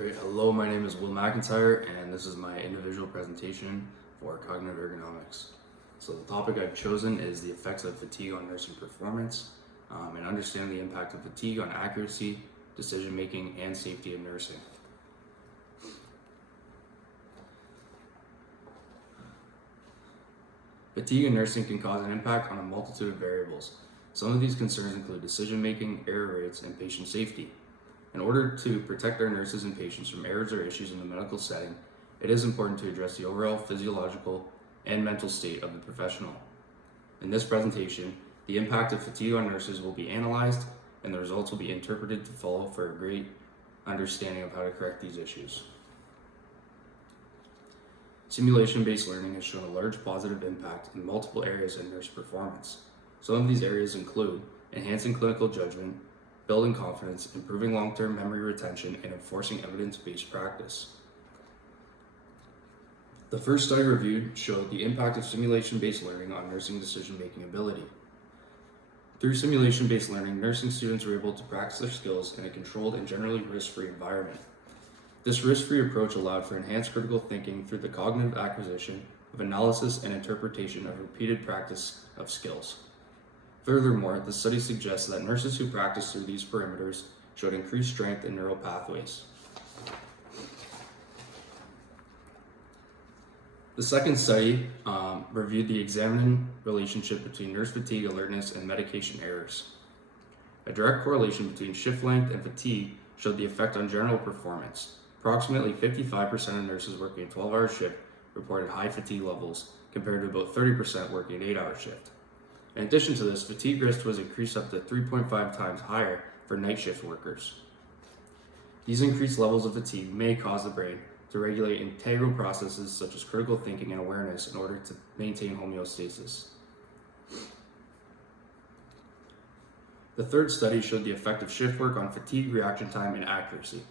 Great. Hello, my name is Will McIntyre, and this is my individual presentation for cognitive ergonomics. So the topic I've chosen is the effects of fatigue on nursing performance, and understanding the impact of fatigue on accuracy, decision making, and safety in nursing. Fatigue in nursing can cause an impact on a multitude of variables. Some of these concerns include decision making, error rates, and patient safety. In order to protect our nurses and patients from errors or issues in the medical setting, it is important to address the overall physiological and mental state of the professional. In this presentation, the impact of fatigue on nurses will be analyzed, and the results will be interpreted to follow for a great understanding of how to correct these issues. Simulation-based learning has shown a large positive impact in multiple areas in nurse performance. Some of these areas include enhancing clinical judgment, building confidence, improving long-term memory retention, and enforcing evidence-based practice. The first study reviewed showed the impact of simulation-based learning on nursing decision-making ability. Through simulation-based learning, nursing students were able to practice their skills in a controlled and generally risk-free environment. This risk-free approach allowed for enhanced critical thinking through the cognitive acquisition of analysis and interpretation of repeated practice of skills. Furthermore, the study suggests that nurses who practice through these parameters showed increased strength in neural pathways. The second study reviewed the examining relationship between nurse fatigue, alertness, and medication errors. A direct correlation between shift length and fatigue showed the effect on general performance. Approximately 55% of nurses working a 12-hour shift reported high fatigue levels, compared to about 30% working an 8-hour shift. In addition to this, fatigue risk was increased up to 3.5 times higher for night shift workers. These increased levels of fatigue may cause the brain to regulate integral processes such as critical thinking and awareness in order to maintain homeostasis. The third study showed the effect of shift work on fatigue, reaction time, and accuracy.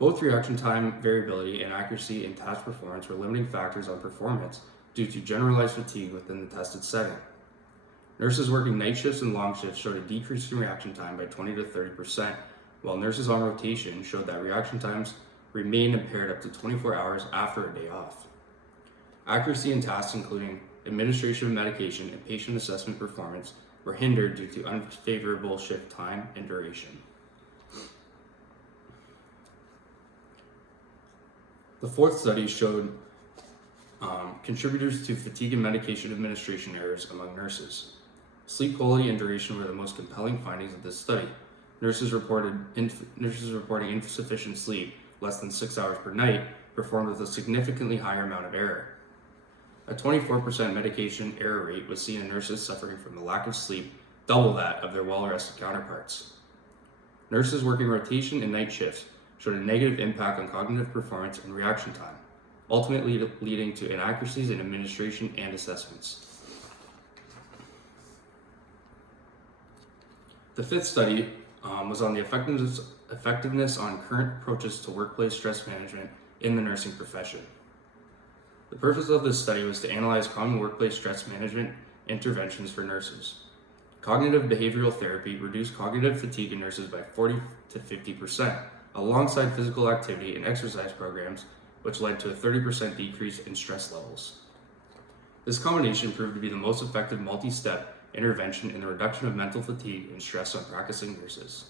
Both reaction time variability and accuracy in task performance were limiting factors on performance due to generalized fatigue within the tested setting. Nurses working night shifts and long shifts showed a decrease in reaction time by 20 to 30%, while nurses on rotation showed that reaction times remained impaired up to 24 hours after a day off. Accuracy in tasks including administration of medication and patient assessment performance were hindered due to unfavorable shift time and duration. The fourth study showed contributors to fatigue and medication administration errors among nurses. Sleep quality and duration were the most compelling findings of this study. Nurses reporting insufficient sleep, less than 6 hours per night, performed with a significantly higher amount of error. A 24% medication error rate was seen in nurses suffering from the lack of sleep, double that of their well-rested counterparts. Nurses working rotation and night shifts showed a negative impact on cognitive performance and reaction time, ultimately leading to inaccuracies in administration and assessments. The fifth study was on the effectiveness on current approaches to workplace stress management in the nursing profession. The purpose of this study was to analyze common workplace stress management interventions for nurses. Cognitive behavioral therapy reduced cognitive fatigue in nurses by 40 to 50%, alongside physical activity and exercise programs, which led to a 30% decrease in stress levels. This combination proved to be the most effective multi-step intervention in the reduction of mental fatigue and stress on practicing nurses.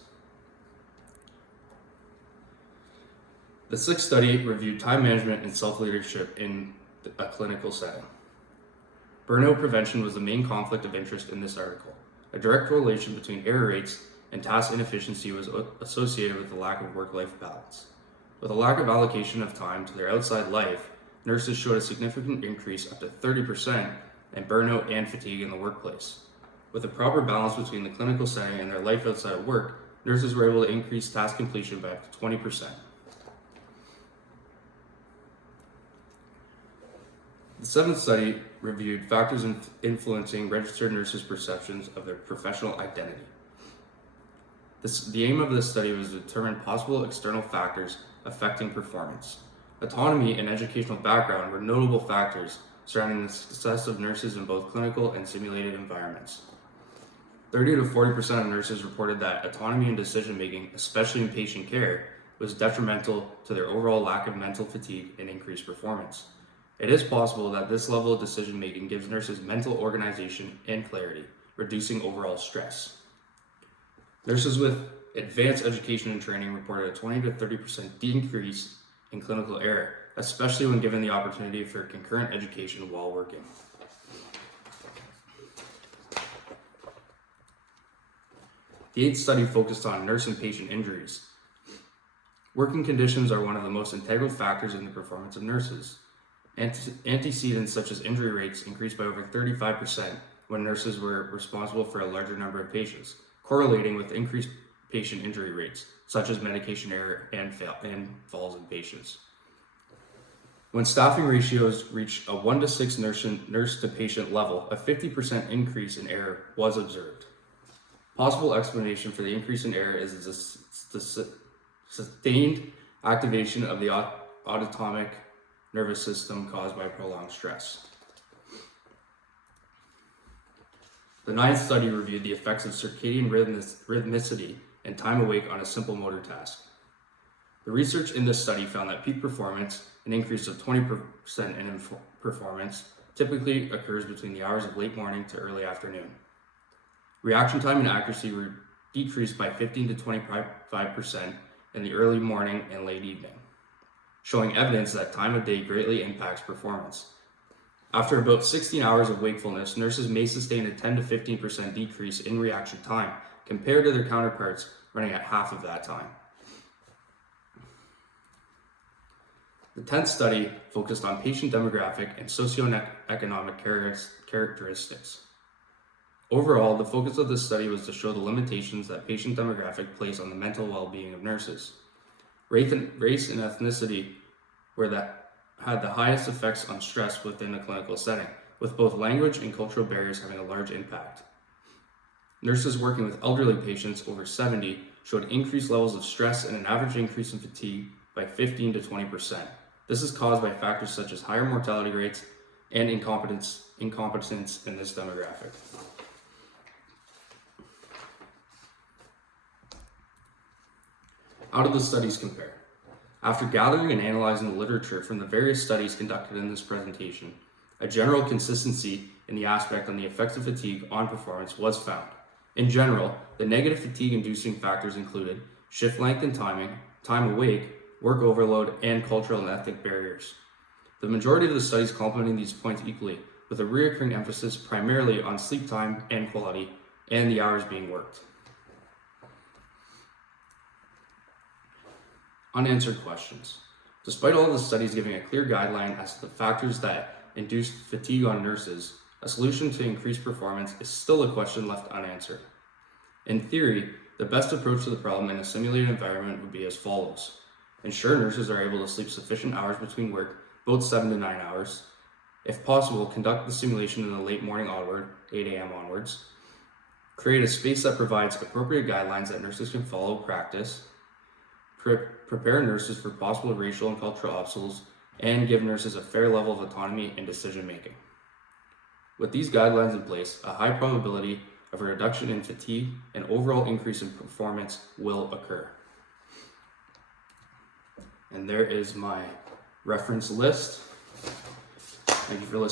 The sixth study reviewed time management and self-leadership in a clinical setting. Burnout prevention was the main conflict of interest in this article. A direct correlation between error rates and task inefficiency was associated with the lack of work-life balance. With a lack of allocation of time to their outside life, nurses showed a significant increase up to 30% in burnout and fatigue in the workplace. With a proper balance between the clinical setting and their life outside of work, nurses were able to increase task completion by up to 20%. The seventh study reviewed factors influencing registered nurses' perceptions of their professional identity. The aim of this study was to determine possible external factors affecting performance. Autonomy and educational background were notable factors surrounding the success of nurses in both clinical and simulated environments. 30 to 40% of nurses reported that autonomy in decision-making, especially in patient care, was detrimental to their overall lack of mental fatigue and increased performance. It is possible that this level of decision making gives nurses mental organization and clarity, reducing overall stress. Nurses with advanced education and training reported a 20 to 30% decrease in clinical error, especially when given the opportunity for concurrent education while working. The 8th study focused on nurse and patient injuries. Working conditions are one of the most integral factors in the performance of nurses. Antecedents such as injury rates increased by over 35% when nurses were responsible for a larger number of patients, correlating with increased patient injury rates, such as medication error and falls in patients. When staffing ratios reached a 1 to 6 nurse to patient level, a 50% increase in error was observed. Possible explanation for the increase in error is the sustained activation of the autonomic nervous system caused by prolonged stress. The 9th study reviewed the effects of circadian rhythmicity and time awake on a simple motor task. The research in this study found that peak performance, an increase of 20% in performance, typically occurs between the hours of late morning to early afternoon. Reaction time and accuracy were decreased by 15 to 25% in the early morning and late evening, showing evidence that time of day greatly impacts performance. After about 16 hours of wakefulness, nurses may sustain a 10 to 15% decrease in reaction time compared to their counterparts running at half of that time. The 10th study focused on patient demographic and socioeconomic characteristics. Overall, the focus of this study was to show the limitations that patient demographic place on the mental well-being of nurses. Race and ethnicity had the highest effects on stress within a clinical setting, with both language and cultural barriers having a large impact. Nurses working with elderly patients over 70 showed increased levels of stress and an average increase in fatigue by 15 to 20%. This is caused by factors such as higher mortality rates and incompetence in this demographic. How do the studies compare? After gathering and analyzing the literature from the various studies conducted in this presentation, a general consistency in the aspect on the effects of fatigue on performance was found. In general, the negative fatigue-inducing factors included shift length and timing, time awake, work overload, and cultural and ethnic barriers. The majority of the studies complementing these points equally, with a recurring emphasis primarily on sleep time and quality, and the hours being worked. Unanswered questions. Despite all of the studies giving a clear guideline as to the factors that induce fatigue on nurses, a solution to increase performance is still a question left unanswered. In theory, the best approach to the problem in a simulated environment would be as follows. Ensure nurses are able to sleep sufficient hours between work, both 7 to 9 hours. If possible, conduct the simulation in the late morning onward, 8 a.m. onwards. Create a space that provides appropriate guidelines that nurses can follow practice. Prepare nurses for possible racial and cultural obstacles, and give nurses a fair level of autonomy and decision making. With these guidelines in place, a high probability of a reduction in fatigue and overall increase in performance will occur. And there is my reference list. Thank you for listening.